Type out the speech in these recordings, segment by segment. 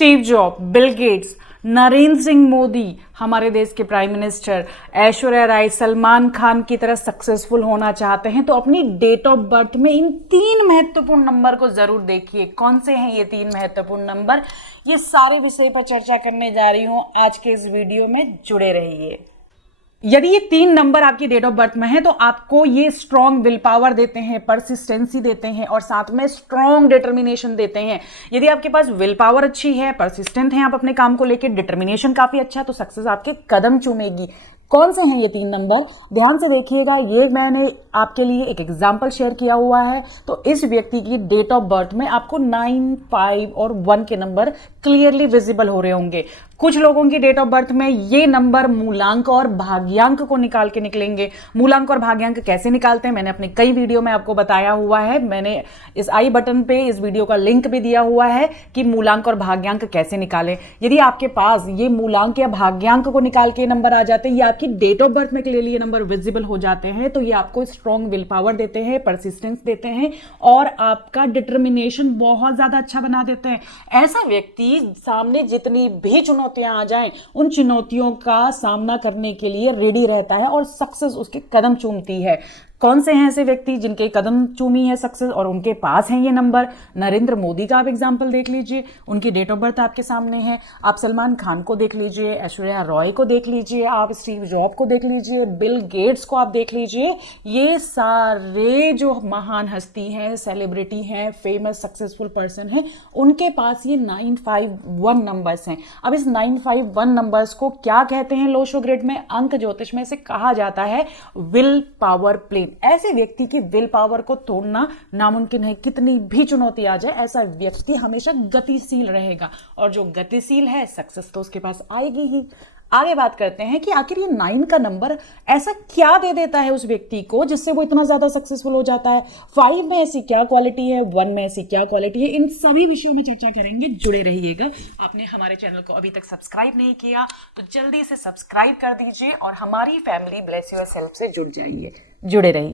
Steve job, Bill Gates, Narendra Singh Modi, हमारे देश के प्राइम मिनिस्टर, ऐश्वर्या राय, सलमान खान की तरह सक्सेसफुल होना चाहते हैं तो अपनी डेट ऑफ बर्थ में इन 3 महत्वपूर्ण नंबर को जरूर देखिए। कौन से हैं ये 3 महत्वपूर्ण नंबर, ये सारे विषय पर चर्चा करने जा रही हूं आज के इस वीडियो में, जुड़े रहिए। यदि ये 3 नंबर आपकी डेट ऑफ बर्थ में है तो आपको ये स्ट्रॉन्ग विल पावर देते हैं, परसिस्टेंसी देते हैं और साथ में स्ट्रॉन्ग डिटर्मिनेशन देते हैं। यदि आपके पास विल पावर अच्छी है, परसिस्टेंट हैं आप अपने काम को लेकर, डिटर्मिनेशन काफी अच्छा, तो सक्सेस आपके कदम चूमेगी। कौन से हैं ये 3 नंबर, ध्यान से देखिएगा। ये मैंने आपके लिए एक एग्जाम्पल शेयर किया हुआ है। तो इस व्यक्ति की डेट ऑफ बर्थ में आपको 9, 5 और 1 के नंबर क्लियरली विजिबल हो रहे होंगे। कुछ लोगों की डेट ऑफ बर्थ में ये नंबर मूलांक और भाग्यांक को निकाल के निकलेंगे। मूलांक और भाग्यांक कैसे निकालते हैं मैंने अपने कई वीडियो में आपको बताया हुआ है। मैंने इस आई बटन पे इस वीडियो का लिंक भी दिया हुआ है कि मूलांक और भाग्यांक कैसे निकालें। यदि आपके पास ये मूलांक या भाग्यांक को निकाल के नंबर आ जाते हैं, ये आपकी डेट ऑफ बर्थ में क्लियरली ये नंबर विजिबल हो जाते हैं, तो ये आपको स्ट्रॉन्ग विल पावर देते हैं, परसिस्टेंस देते हैं और आपका डिटर्मिनेशन बहुत ज्यादा अच्छा बना देते हैं। ऐसा व्यक्ति सामने जितनी भी चुनौतियां आ जाएं, उन चुनौतियों का सामना करने के लिए रेडी रहता है और सक्सेस उसके कदम चूमती है। कौन से हैं ऐसे व्यक्ति जिनके कदम चूमी है सक्सेस और उनके पास है ये नंबर? नरेंद्र मोदी का आप एग्जाम्पल देख लीजिए, उनकी डेट ऑफ बर्थ आपके सामने है। आप सलमान खान को देख लीजिए, ऐश्वर्या रॉय को देख लीजिए, आप स्टीव जॉब को देख लीजिए, बिल गेट्स को आप देख लीजिए। ये सारे जो महान हस्ती हैं, सेलिब्रिटी हैं, फेमस सक्सेसफुल पर्सन हैं, उनके पास ये 951 नंबर्स हैं। अब इस 951 नंबर्स को क्या कहते हैं लोशो ग्रिड में, अंक ज्योतिष में से कहा जाता है विल पावर प्लेन। ऐसे व्यक्ति की विल पावर को तोड़ना नामुमकिन है। कितनी भी चुनौती आ जाए, ऐसा व्यक्ति हमेशा गतिशील रहेगा और जो गतिशील है सक्सेस तो उसके पास आएगी ही। आगे बात करते हैं कि आखिर ये 9 का नंबर ऐसा क्या दे देता है उस व्यक्ति को जिससे वो इतना ज्यादा सक्सेसफुल हो जाता है। 5 में ऐसी क्या क्वालिटी है, 1 में ऐसी क्या क्वालिटी है, इन सभी विषयों में चर्चा करेंगे, जुड़े रहिएगा। आपने हमारे चैनल को अभी तक सब्सक्राइब नहीं किया तो जल्दी से सब्सक्राइब कर दीजिए और हमारी फैमिली ब्लेस योरसेल्फ से जुड़ जाइए, जुड़े रहिए।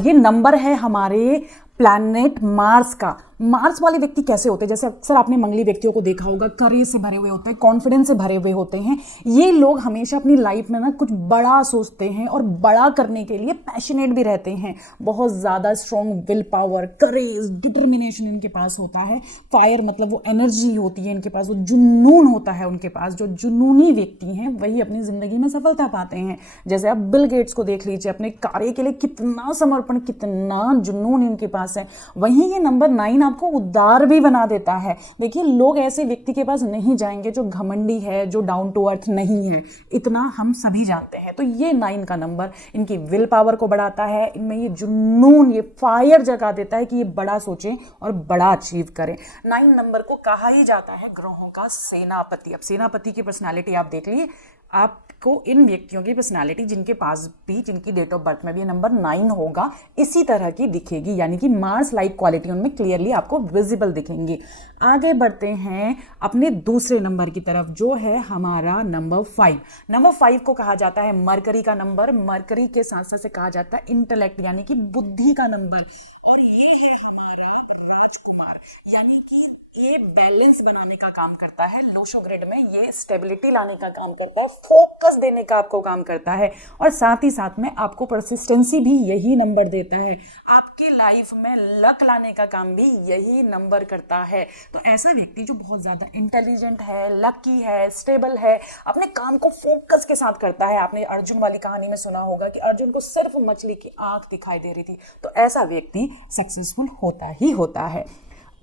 ये नंबर है हमारे प्लैनेट मार्स का। मार्स वाले व्यक्ति कैसे होते हैं, जैसे अक्सर आपने मंगली व्यक्तियों को देखा होगा, करेज से भरे हुए होते हैं, कॉन्फिडेंस से भरे हुए होते हैं। ये लोग हमेशा अपनी लाइफ में ना कुछ बड़ा सोचते हैं और बड़ा करने के लिए पैशनेट भी रहते हैं। बहुत ज़्यादा strong will power, courage, determination इनके पास होता है। फायर मतलब वो एनर्जी होती है इनके पास, वो जुनून होता है उनके पास। जो जुनूनी व्यक्ति हैं वही अपनी ज़िंदगी में सफलता पाते हैं। जैसे आप बिल गेट्स को देख लीजिए, अपने कार्य के लिए कितना समर्पण, कितना जुनून इनके पास है। वहीं ये नंबर 9 आपको उदार भी बना देता है। देखिए, लोग ऐसे व्यक्ति के पास नहीं जाएंगे जो घमंडी है, जो डाउन टू अर्थ नहीं है, इतना हम सभी जानते हैं। तो ये 9 का नंबर इनकी विल पावर को बढ़ाता है, इनमें ये जुनून, ये फायर जगा देता है कि ये बड़ा सोचें और बड़ा अचीव करें। 9 नंबर को कहा ही जाता है ग्रहों का सेनापति। अब सेनापति की पर्सनालिटी आप देख लीजिए, आपको इन व्यक्तियों की पर्सनालिटी जिनके पास भी, जिनकी डेट ऑफ बर्थ में भी नंबर 9 होगा, इसी तरह की दिखेगी, यानी कि मार्स लाइक क्वालिटी उनमें क्लियरली आपको विजिबल दिखेंगी। आगे बढ़ते हैं अपने दूसरे नंबर की तरफ, जो है हमारा नंबर 5। नंबर 5 को कहा जाता है मरकरी का नंबर। मरकरी के साथ साथ से कहा जाता है इंटेलेक्ट, यानी कि बुद्धि का नंबर। और ये है हमारा राजकुमार, यानी कि ये बैलेंस बनाने का काम करता है लोशो ग्रिड में, ये स्टेबिलिटी लाने का काम करता है, फोकस देने का आपको काम करता है और साथ ही साथ में आपको परसिस्टेंसी भी यही नंबर देता है। आपके लाइफ में लक लाने का काम भी यही नंबर करता है। तो ऐसा व्यक्ति जो बहुत ज्यादा इंटेलिजेंट है, लकी है, स्टेबल है, अपने काम को फोकस के साथ करता है। आपने अर्जुन वाली कहानी में सुना होगा कि अर्जुन को सिर्फ मछली की आंख दिखाई दे रही थी। तो ऐसा व्यक्ति सक्सेसफुल होता ही होता है।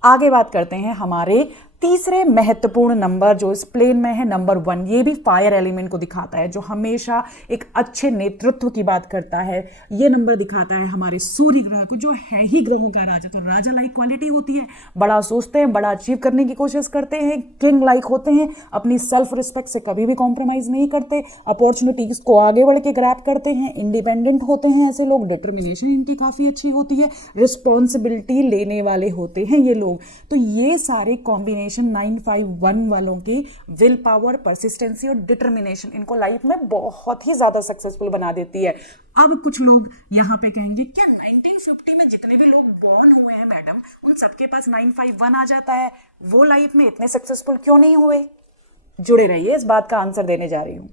आगे बात करते हैं हमारे तीसरे महत्वपूर्ण नंबर जो इस प्लेन में है, नंबर 1। ये भी फायर एलिमेंट को दिखाता है, जो हमेशा एक अच्छे नेतृत्व की बात करता है। ये नंबर दिखाता है हमारे सूर्य ग्रह को, जो है ही ग्रहों का राजा। तो राजा लाइक क्वालिटी होती है, बड़ा सोचते हैं, बड़ा अचीव करने की कोशिश करते हैं, किंग लाइक होते हैं, अपनी सेल्फ रिस्पेक्ट से कभी भी कॉम्प्रोमाइज नहीं करते, अपॉर्चुनिटीज को आगे बढ़ के ग्रैब करते हैं, इंडिपेंडेंट होते हैं ऐसे लोग, डिटर्मिनेशन इनकी काफ़ी अच्छी होती है, रिस्पॉन्सिबिलिटी लेने वाले होते हैं ये लोग। तो ये सारे कॉम्बिनेशन कॉम्बिनेशन 951 वालों की विल पावर, परसिस्टेंसी और डिटर्मिनेशन इनको लाइफ में बहुत ही ज़्यादा सक्सेसफुल बना देती है। अब कुछ लोग यहाँ पे कहेंगे क्या 1950 में जितने भी लोग बॉर्न हुए हैं मैडम, उन सबके पास 951 आ जाता है, वो लाइफ में इतने सक्सेसफुल क्यों नहीं हुए? जुड़े रहिए, इस बात का आंसर देने जा रही हूँ।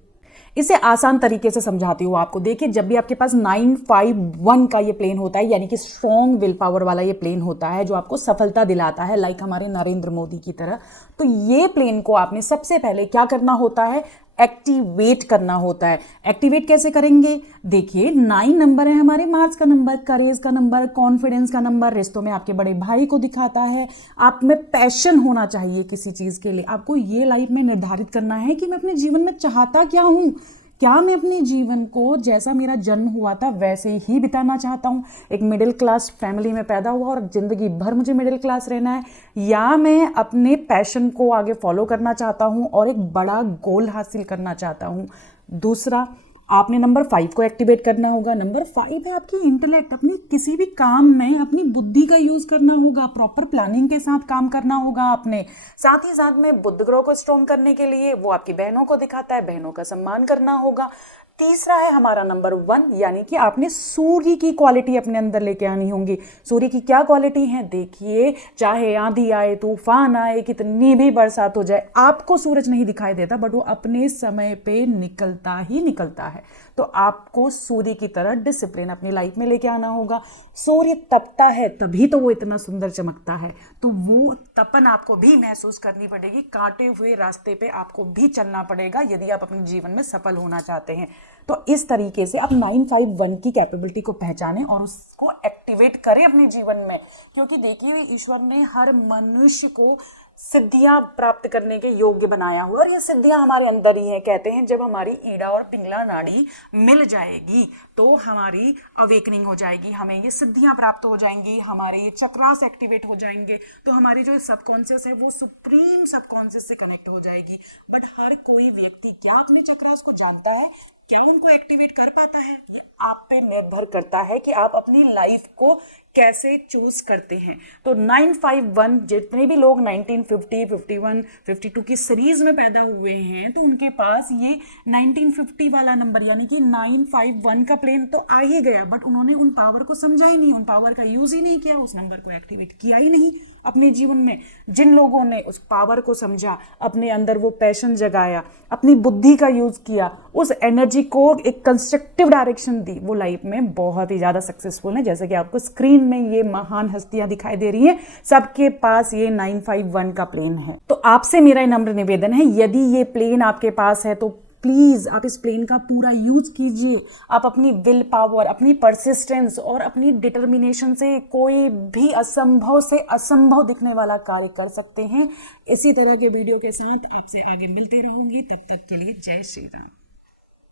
इसे आसान तरीके से समझाती हूँ आपको। देखिए, जब भी आपके पास 951 का ये प्लेन होता है, यानी कि स्ट्रॉन्ग विल पावर वाला ये प्लेन होता है जो आपको सफलता दिलाता है, लाइक हमारे नरेंद्र मोदी की तरह, तो ये प्लेन को आपने सबसे पहले क्या करना होता है? एक्टिवेट करना होता है। एक्टिवेट कैसे करेंगे? देखिए, 9 नंबर है हमारे मार्स का नंबर, करेज का नंबर, कॉन्फिडेंस का नंबर, रिश्तों में आपके बड़े भाई को दिखाता है। आप में पैशन होना चाहिए किसी चीज के लिए। आपको ये लाइफ में निर्धारित करना है कि मैं अपने जीवन में चाहता क्या हूं। क्या मैं अपने जीवन को जैसा मेरा जन्म हुआ था वैसे ही बिताना चाहता हूँ? एक मिडिल क्लास फैमिली में पैदा हुआ और जिंदगी भर मुझे मिडिल क्लास रहना है, या मैं अपने पैशन को आगे फॉलो करना चाहता हूँ और एक बड़ा गोल हासिल करना चाहता हूँ? दूसरा, आपने नंबर 5 को एक्टिवेट करना होगा। नंबर 5 है आपकी इंटेलेक्ट। अपनी किसी भी काम में अपनी बुद्धि का यूज करना होगा, प्रॉपर प्लानिंग के साथ काम करना होगा आपने। साथ ही साथ में बुध ग्रह को स्ट्रॉन्ग करने के लिए वो आपकी बहनों को दिखाता है, बहनों का सम्मान करना होगा। तीसरा है हमारा नंबर 1, यानी कि आपने सूर्य की क्वालिटी अपने अंदर लेके आनी होगी। सूर्य की क्या क्वालिटी है? देखिए, चाहे आंधी आए, तूफान आए, कितनी भी बरसात हो जाए, आपको सूरज नहीं दिखाई देता, बट वो अपने समय पे निकलता ही निकलता है। तो आपको सूर्य की तरह डिसिप्लिन अपनी लाइफ में लेके आना होगा। सूर्य तपता है तभी तो वो इतना सुंदर चमकता है, तो वो तपन आपको भी महसूस करनी पड़ेगी। कांटे हुए रास्ते पे आपको भी चलना पड़ेगा यदि आप अपने जीवन में सफल होना चाहते हैं। तो इस तरीके से आप 951 की कैपेबिलिटी को पहचानें और उसको एक्टिवेट करें अपने जीवन में, क्योंकि देखिए, ईश्वर ने हर मनुष्य को सिद्धियां प्राप्त करने के योग्य बनाया हुआ, और ये सिद्धियां हमारे अंदर ही है। कहते हैं जब हमारी ईड़ा और पिंगला नाड़ी मिल जाएगी तो हमारी अवेकनिंग हो जाएगी, हमें ये सिद्धियां प्राप्त हो जाएंगी, हमारे ये चक्रास एक्टिवेट हो जाएंगे, तो हमारी जो सबकॉन्शियस है वो सुप्रीम सबकॉन्शियस से कनेक्ट हो जाएगी। बट हर कोई व्यक्ति क्या अपने चक्रास को जानता है? क्या उनको एक्टिवेट कर पाता है? ये आप पे निर्भर करता है कि आप अपनी लाइफ को कैसे चूज करते हैं। तो 951 जितने भी लोग 1950, 51, 52 की सीरीज में पैदा हुए हैं, तो उनके पास ये 1950 वाला नंबर यानी कि 951 का प्लेन तो आ ही गया, बट उन्होंने उन पावर को समझा ही नहीं, उन पावर का यूज ही नहीं किया, उस नंबर को एक्टिवेट किया ही नहीं अपने जीवन में। जिन लोगों ने उस पावर को समझा, अपने अंदर वो पैशन जगाया, अपनी बुद्धि का यूज किया, उस एनर्जी को एक कंस्ट्रक्टिव डायरेक्शन दी, वो लाइफ में बहुत ही ज्यादा सक्सेसफुल है। जैसे कि आपको स्क्रीन में ये महान हस्तियां दिखाई दे रही हैं, सबके पास ये 951 का प्लेन है। तो आपसे मेरा नम्र निवेदन है, यदि ये प्लेन आपके पास है तो प्लीज आप इस प्लेन का पूरा यूज कीजिए। आप अपनी विल पावर, अपनी परसिस्टेंस और अपनी डिटर्मिनेशन से कोई भी असंभव से असंभव दिखने वाला कार्य कर सकते हैं। इसी तरह के वीडियो के साथ आपसे आगे मिलते रहूंगी, तब तक के लिए जय श्री राम।